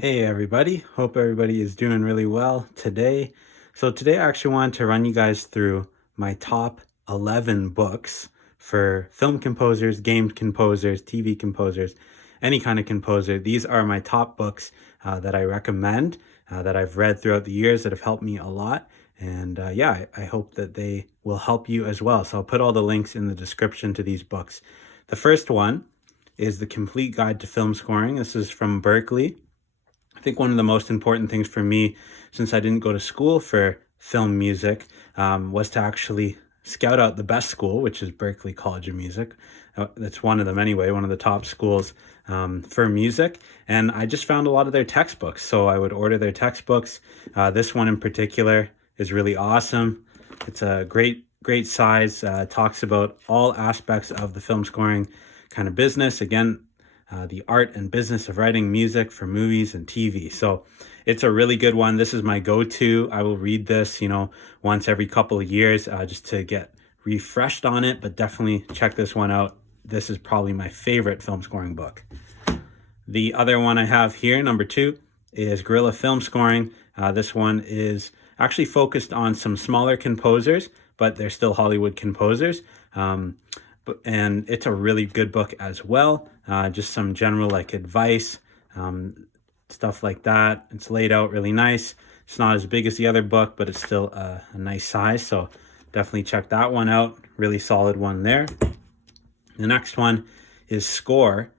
Hey everybody, hope everybody is doing really well today. Today I actually wanted to run you guys through my top 11 books for film composers, game composers, TV composers, any kind of composer. These are my top books that I recommend, that I've read throughout the years that have helped me a lot. And I hope that they will help you as well. So I'll put all the links in the description to these books. The first one is The Complete Guide to Film Scoring. This is from Berkeley. I think one of the most important things for me, since I didn't go to school for film music, was to actually scout out the best school, which is Berklee College of Music. That's one of them anyway, one of the top schools for music. And I just found a lot of their textbooks. So I would order their textbooks. This one in particular is really awesome. It's a great size. Talks about all aspects of the film scoring kind of business. Again, the art and business of writing music for movies and TV. So it's a really good one. This is my go-to. I will read this, once every couple of years just to get refreshed on it, but definitely check this one out. This is probably my favorite film scoring book. The other one I have here, number 2, is Guerrilla Film Scoring. This one is actually focused on some smaller composers, but they're still Hollywood composers. And it's a really good book as well. Just some general advice, stuff like that. It's laid out really nice. It's not as big as the other book, but it's still a nice size. So definitely check that one out. Really solid one there. The next one is Score,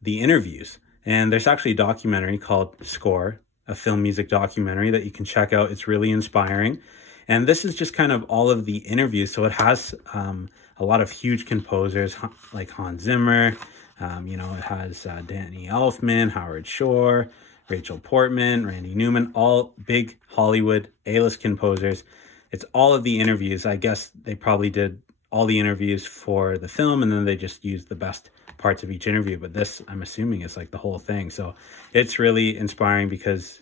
the Interviews. And there's actually a documentary called Score, a film music documentary that you can check out. It's really inspiring. And this is just kind of all of the interviews. So it has a lot of huge composers like Hans Zimmer. It has Danny Elfman, Howard Shore, Rachel Portman, Randy Newman, all big Hollywood A-list composers. It's all of the interviews. I guess they probably did all the interviews for the film and then they just used the best parts of each interview. But this, I'm assuming, is like the whole thing. So it's really inspiring because,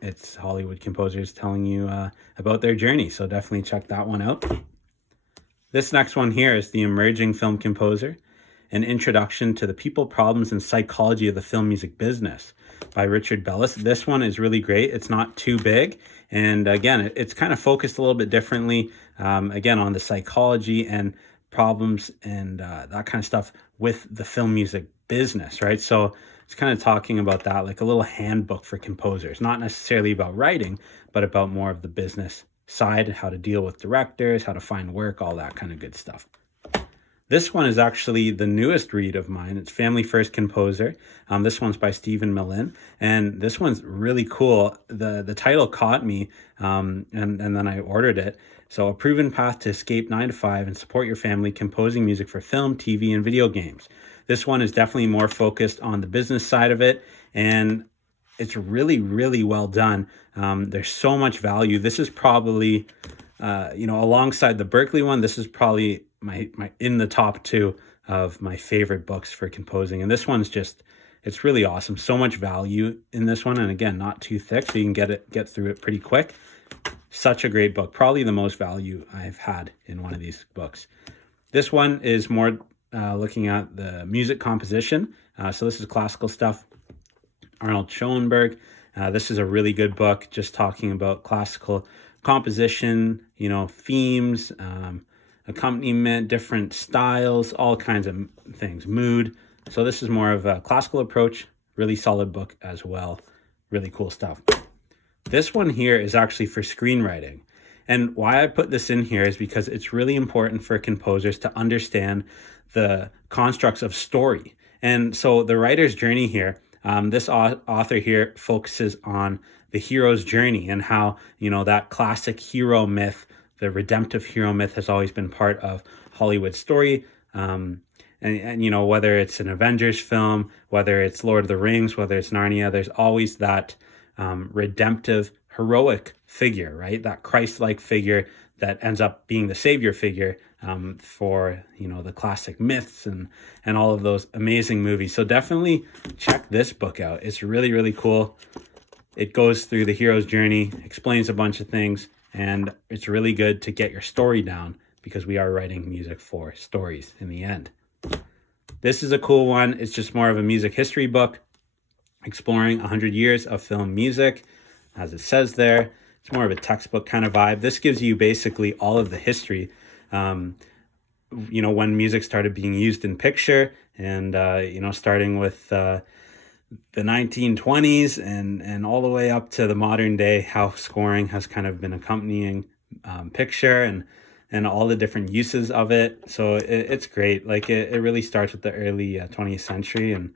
it's Hollywood composers telling you about their journey. So definitely check that one out. This next one here is The Emerging Film Composer, an introduction to the people, problems, and psychology of the film music business by Richard Bellis. This one is really great. It's not too big. And again, it's kind of focused a little bit differently, again, on the psychology and problems and that kind of stuff with the film music business, right? So it's kind of talking about that, like a little handbook for composers, not necessarily about writing, but about more of the business side, how to deal with directors, how to find work, all that kind of good stuff. This one is actually the newest read of mine. It's Family First Composer. This one's by Stephen Millen, and this one's really cool. The title caught me, and then I ordered it. So, a proven path to escape 9 to 5 and support your family composing music for film, TV, and video games. This one is definitely more focused on the business side of it, and it's really, really well done. There's so much value. This is probably, alongside the Berkeley one, this is probably my in the top 2 of my favorite books for composing. And this one's it's really awesome. So much value in this one. And again, not too thick, so you can get through it pretty quick. Such a great book. Probably the most value I've had in one of these books. This one is more looking at the music composition. So this is classical stuff. Arnold Schoenberg. This is a really good book, just talking about classical composition, themes, accompaniment, different styles, all kinds of things, mood. So this is more of a classical approach, really solid book as well. Really cool stuff. This one here is actually for screenwriting. And why I put this in here is because it's really important for composers to understand the constructs of story. And so the writer's journey here, this author here focuses on the hero's journey and how, that classic hero myth, the redemptive hero myth, has always been part of Hollywood story. And whether it's an Avengers film, whether it's Lord of the Rings, whether it's Narnia, there's always that redemptive, heroic figure, right? That Christ-like figure that ends up being the savior figure for the classic myths and all of those amazing movies. So definitely check this book out. It's really, really cool. It goes through the hero's journey, explains a bunch of things, and it's really good to get your story down because we are writing music for stories in the end. This is a cool one. It's just more of a music history book. exploring 100 years of film music, as it says there. It's more of a textbook kind of vibe. This gives you basically all of the history, when music started being used in picture, and starting with the 1920s and all the way up to the modern day, how scoring has kind of been accompanying picture and all the different uses of it. So it's great. Like it really starts with the early 20th century and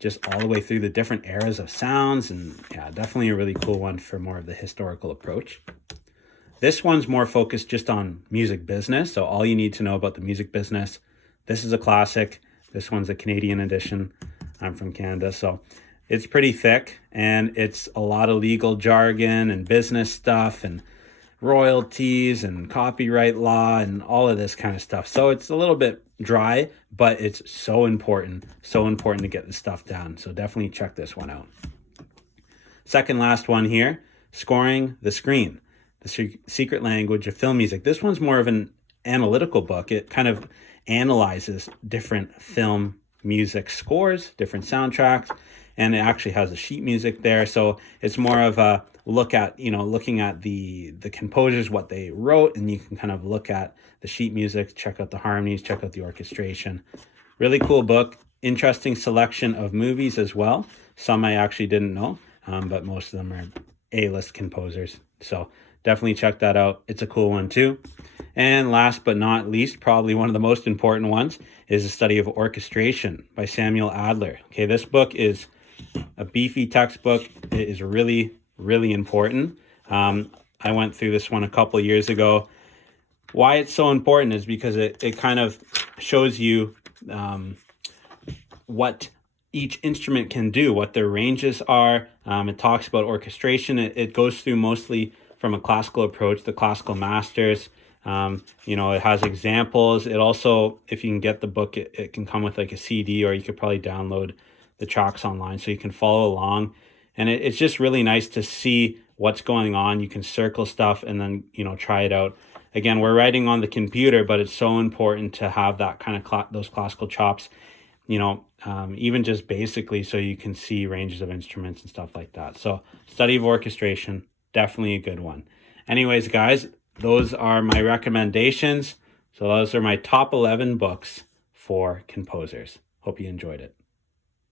just all the way through the different eras of sounds. And yeah, definitely a really cool one for more of the historical approach. This one's more focused just on music business. So all you need to know about the music business. This is a classic. This one's a Canadian edition. I'm from Canada, so it's pretty thick, and it's a lot of legal jargon and business stuff and royalties and copyright law and all of this kind of stuff. So it's a little bit dry, but it's so important to get this stuff down. So definitely check this one out. Second last one here, Scoring the Screen, the Secret Language of Film Music. This one's more of an analytical book. It kind of analyzes different film music scores, different soundtracks, and it actually has the sheet music there. So it's more of a looking at the composers, what they wrote, and you can kind of look at the sheet music, check out the harmonies, check out the orchestration. Really cool book. Interesting selection of movies as well. Some I actually didn't know, but most of them are A-list composers. So definitely check that out. It's a cool one too. And last but not least, probably one of the most important ones, is a study of orchestration by Samuel Adler. Okay, this book is a beefy textbook. It is really, really important. I went through this one a couple of years ago. Why it's so important is because it kind of shows you what each instrument can do, what their ranges are. It talks about orchestration. It goes through mostly from a classical approach, the classical masters. It has examples. It also, if you can get the book, it can come with like a CD, or you could probably download the tracks online so you can follow along. And it's just really nice to see what's going on. You can circle stuff and then, try it out. Again, we're writing on the computer, but it's so important to have that kind of those classical chops, even just basically so you can see ranges of instruments and stuff like that. So study of orchestration, definitely a good one. Anyways, guys, those are my recommendations. So those are my top 11 books for composers. Hope you enjoyed it.